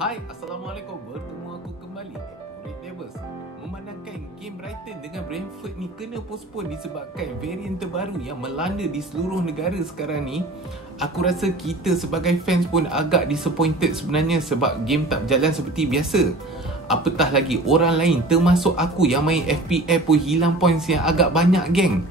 Hai, Assalamualaikum. Bertemu aku kembali Red Devils. Memandangkan game Brighton dengan Brentford ni kena postpone disebabkan varian terbaru yang melanda di seluruh negara sekarang ni, aku rasa kita sebagai fans pun agak disappointed sebenarnya sebab game tak berjalan seperti biasa. Apatah lagi orang lain termasuk aku yang main FPL pun hilang points yang agak banyak, geng.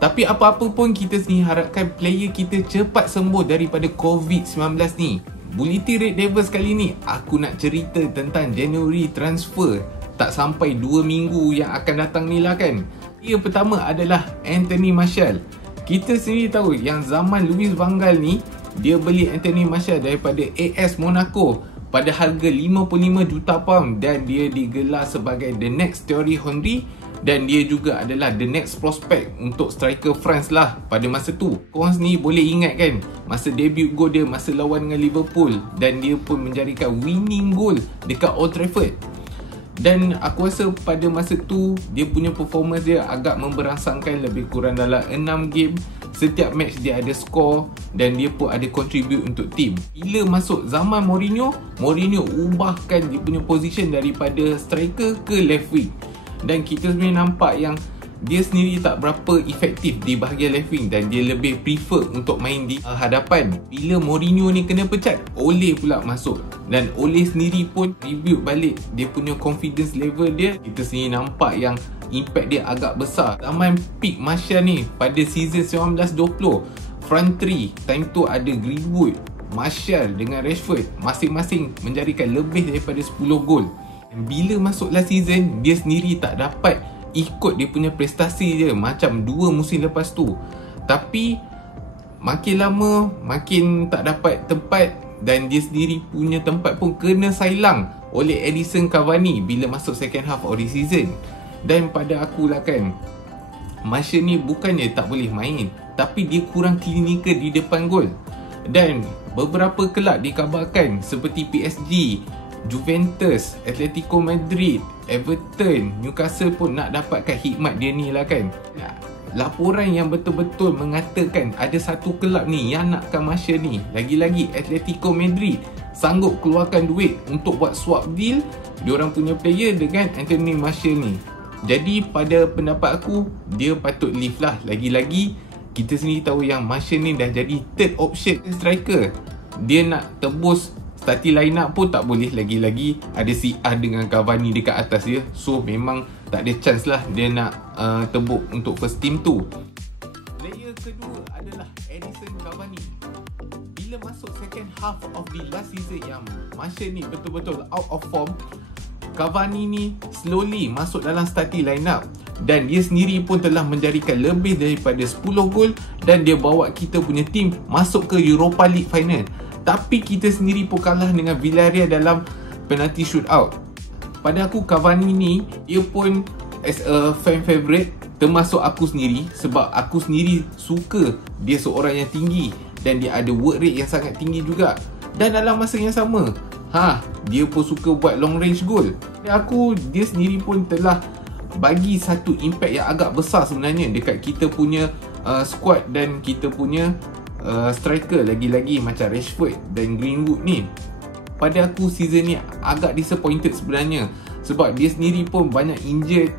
Tapi apa-apa pun kita sini harapkan player kita cepat sembuh daripada COVID-19 ni. Bulletin Red Devils kali ni aku nak cerita tentang January transfer tak sampai 2 minggu yang akan datang ni lah kan. Yang pertama adalah Anthony Martial. Kita sendiri tahu yang zaman Louis van Gaal ni, dia beli Anthony Martial daripada AS Monaco pada harga 55 juta pound dan dia digelar sebagai the next Thierry Henry dan dia juga adalah the next prospect untuk striker France lah pada masa tu. Korang ni boleh ingat kan masa debut goal dia masa lawan dengan Liverpool dan dia pun menjadikan winning goal dekat Old Trafford. Dan aku rasa pada masa tu dia punya performance dia agak memberangsangkan, lebih kurang dalam 6 game setiap match dia ada score dan dia pun ada contribute untuk team. Bila masuk zaman Mourinho ubahkan dia punya position daripada striker ke left wing. Dan kita sebenarnya nampak yang dia sendiri tak berapa efektif di bahagian left wing dan dia lebih prefer untuk main di hadapan. Bila Mourinho ni kena pecat, Ole pula masuk dan Ole sendiri pun rebuild balik dia punya confidence level dia. Kita sendiri nampak yang impact dia agak besar. Zaman peak Martial ni pada season 19-20, front 3 time tu ada Greenwood, Martial dengan Rashford, masing-masing menjadikan lebih daripada 10 gol. Bila masuk last season, dia sendiri tak dapat ikut dia punya prestasi dia macam 2 musim lepas tu. Tapi makin lama makin tak dapat tempat dan dia sendiri punya tempat pun kena sailang oleh Edinson Cavani bila masuk second half of the season. Dan pada aku lah kan, Martial ni bukannya tak boleh main, tapi dia kurang klinikal di depan gol. Dan beberapa kelab dikabarkan seperti PSG, Juventus, Atletico Madrid, Everton, Newcastle pun nak dapatkan khidmat dia ni lah kan. Laporan yang betul-betul mengatakan ada satu kelab ni yang nakkan Martial ni. Lagi-lagi Atletico Madrid sanggup keluarkan duit untuk buat swap deal diorang punya player dengan Anthony Martial ni. Jadi pada pendapat aku, dia patut leave lah. Lagi-lagi kita sendiri tahu yang Martial ni dah jadi third option striker. Dia nak tebus starting line up pun tak boleh, lagi-lagi ada CR dengan Cavani dekat atas dia. So memang tak ada chance lah dia nak tebuk untuk first team tu. Player kedua adalah Edinson Cavani. Bila masuk second half of the last season yang Martial ni betul-betul out of form, Cavani ni slowly masuk dalam starting line up dan dia sendiri pun telah menjadikan lebih daripada 10 gol dan dia bawa kita punya team masuk ke Europa League final. Tapi kita sendiri pun kalah dengan Villarreal dalam penalty shootout. Pada aku Cavani ni, dia pun as a fan favourite termasuk aku sendiri sebab aku sendiri suka dia seorang yang tinggi dan dia ada work rate yang sangat tinggi juga. Dan dalam masa yang sama, dia pun suka buat long range goal. Dan aku, dia sendiri pun telah bagi satu impact yang agak besar sebenarnya dekat kita punya squad dan kita punya striker, lagi-lagi macam Rashford dan Greenwood ni. Pada aku season ni agak disappointed sebenarnya sebab dia sendiri pun banyak injured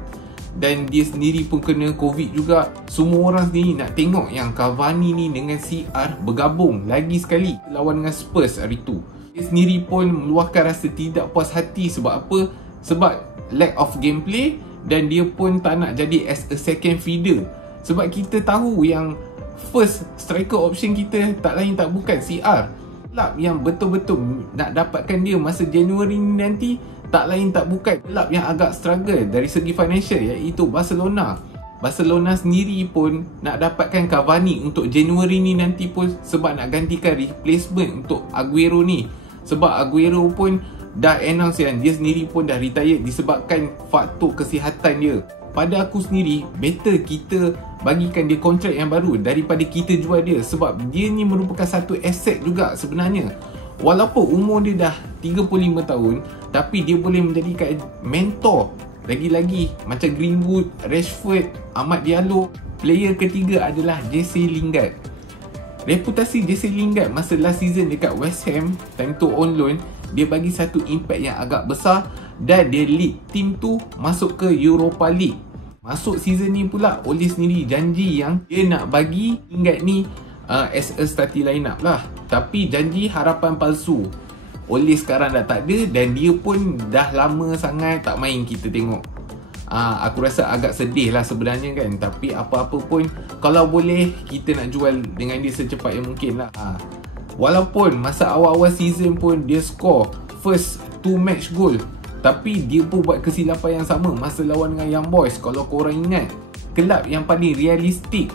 dan dia sendiri pun kena COVID juga. Semua orang sendiri nak tengok yang Cavani ni dengan CR bergabung lagi sekali lawan dengan Spurs hari tu. Dia sendiri pun meluahkan rasa tidak puas hati sebab apa? Sebab lack of gameplay dan dia pun tak nak jadi as a second feeder. Sebab kita tahu yang first striker option kita tak lain tak bukan CR. Kelab yang betul-betul nak dapatkan dia masa Januari ni nanti tak lain tak bukan kelab yang agak struggle dari segi financial, iaitu Barcelona. Barcelona sendiri pun nak dapatkan Cavani untuk Januari ni nanti pun sebab nak gantikan replacement untuk Aguero ni. Sebab Aguero pun dah announce yang dia sendiri pun dah retired disebabkan faktor kesihatan dia. Pada aku sendiri, better kita bagikan dia kontrak yang baru daripada kita jual dia sebab dia ni merupakan satu aset juga sebenarnya. Walaupun umur dia dah 35 tahun, tapi dia boleh menjadikan mentor. Lagi-lagi macam Greenwood, Rashford, Amad Diallo. Player ketiga adalah Jesse Lingard. Reputasi Jesse Lingard masa last season dekat West Ham, time tu on loan, dia bagi satu impact yang agak besar dan dia lead team tu masuk ke Europa League. Masuk season ni pula Ole sendiri janji yang dia nak bagi Lingard ni as a starting lineup lah. Tapi janji harapan palsu. Ole sekarang dah tak ada dan dia pun dah lama sangat tak main kita tengok. Aku rasa agak sedih lah sebenarnya kan. Tapi apa-apa pun, kalau boleh kita nak jual dengan dia secepat yang mungkin lah. Walaupun masa awal-awal season pun dia score first 2 match goal, tapi dia pun buat kesilapan yang sama masa lawan dengan Young Boys. Kalau korang ingat, kelab yang paling realistik,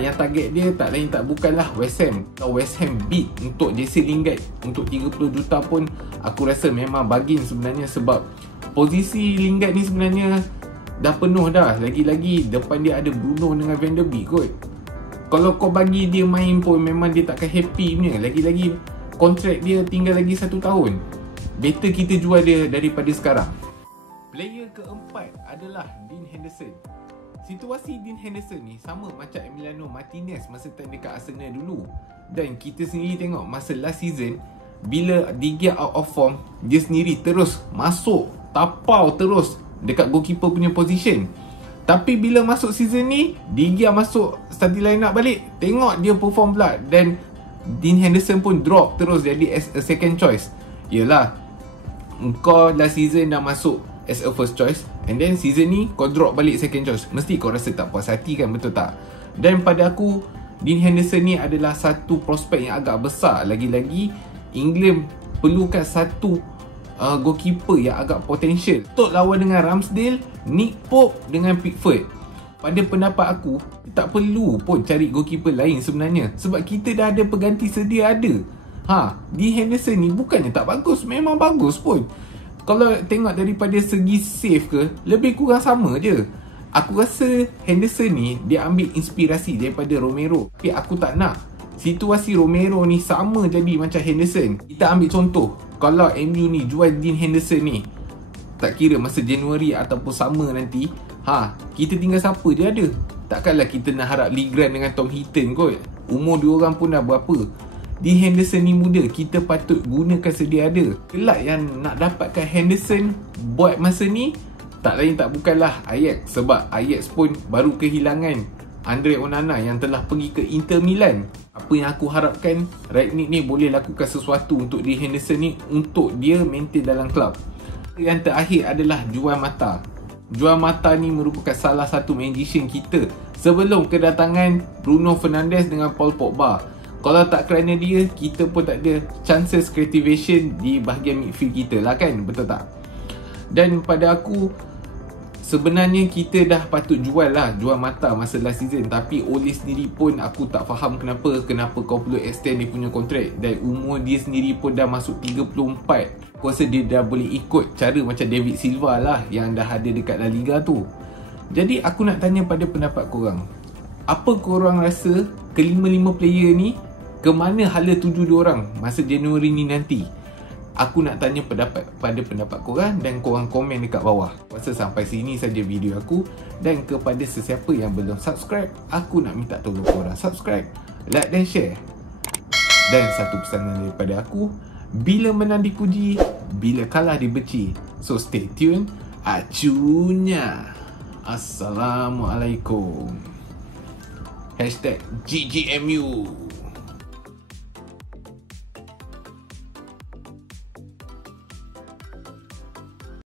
yang target dia tak lain tak bukanlah West Ham. Kalau West Ham beat untuk Jesse Lingard untuk 30 juta pun, aku rasa memang bargain sebenarnya. Sebab posisi Lingard ni sebenarnya dah penuh dah. Lagi-lagi depan dia ada Bruno dengan Van der Beek kot. Kalau kau bagi dia main pun memang dia takkan happy punya. Lagi-lagi kontrak dia tinggal lagi 1 tahun. Better kita jual dia daripada sekarang. Player keempat adalah Dean Henderson. Situasi Dean Henderson ni sama macam Emiliano Martinez masa time dekat Arsenal dulu. Dan kita sendiri tengok masa last season, bila De Gea out of form, dia sendiri terus masuk, tapau terus dekat goalkeeper punya position. Tapi bila masuk season ni, De Gea masuk starting line up balik, tengok dia perform pula. Dan Dean Henderson pun drop terus jadi as a second choice. Yelah, kau last season dah masuk as a first choice, and then season ni kau drop balik second choice. Mesti kau rasa tak puas hati kan, betul tak? Dan pada aku, Dean Henderson ni adalah satu prospek yang agak besar. Lagi-lagi England perlukan satu goalkeeper yang agak potensial untuk lawan dengan Ramsdale, Nick Pope dengan Pickford. Pada pendapat aku, tak perlu pun cari goalkeeper lain sebenarnya, sebab kita dah ada pengganti sedia ada. Dean Henderson ni bukannya tak bagus, memang bagus pun. Kalau tengok daripada segi save ke, lebih kurang sama je. Aku rasa Henderson ni dia ambil inspirasi daripada Romero. Tapi aku tak nak situasi Romero ni sama jadi macam Henderson. Kita ambil contoh, kalau MU ni jual Dean Henderson ni, tak kira masa Januari ataupun summer nanti, kita tinggal siapa je ada. Takkanlah kita nak harap Lee Grant dengan Tom Heaton kot. Umur diorang pun dah berapa. Dean Henderson ni muda, kita patut gunakan sedia ada. Kelab yang nak dapatkan Henderson buat masa ni tak lain tak bukanlah Ajax. Sebab Ajax pun baru kehilangan Andre Onana yang telah pergi ke Inter Milan. Apa yang aku harapkan, Rangnick ni boleh lakukan sesuatu untuk Dean Henderson ni, untuk dia maintain dalam klub. Yang terakhir adalah Juan Mata. Juan Mata ni merupakan salah satu magician kita sebelum kedatangan Bruno Fernandes dengan Paul Pogba. Kalau tak kerana dia, kita pun tak ada chances creation di bahagian midfield kita lah kan, betul tak? Dan pada aku, sebenarnya kita dah patut jual Mata masa last season. Tapi Ole sendiri pun aku tak faham kenapa kau perlu extend dia punya kontrak. Dan umur dia sendiri pun dah masuk 34. Aku rasa dia dah boleh ikut cara macam David Silva lah yang dah ada dekat La Liga tu. Jadi aku nak tanya pada pendapat korang, apa korang rasa kelima-lima player ni, ke mana hala tuju diorang masa Januari ni nanti? Aku nak tanya pada pendapat korang dan korang komen dekat bawah. Rasa sampai sini saja video aku. Dan kepada sesiapa yang belum subscribe, aku nak minta tolong korang subscribe, like dan share. Dan satu pesanan daripada aku, bila menang dipuji, bila kalah dibenci. So stay tune. Acunya. Assalamualaikum. #GGMU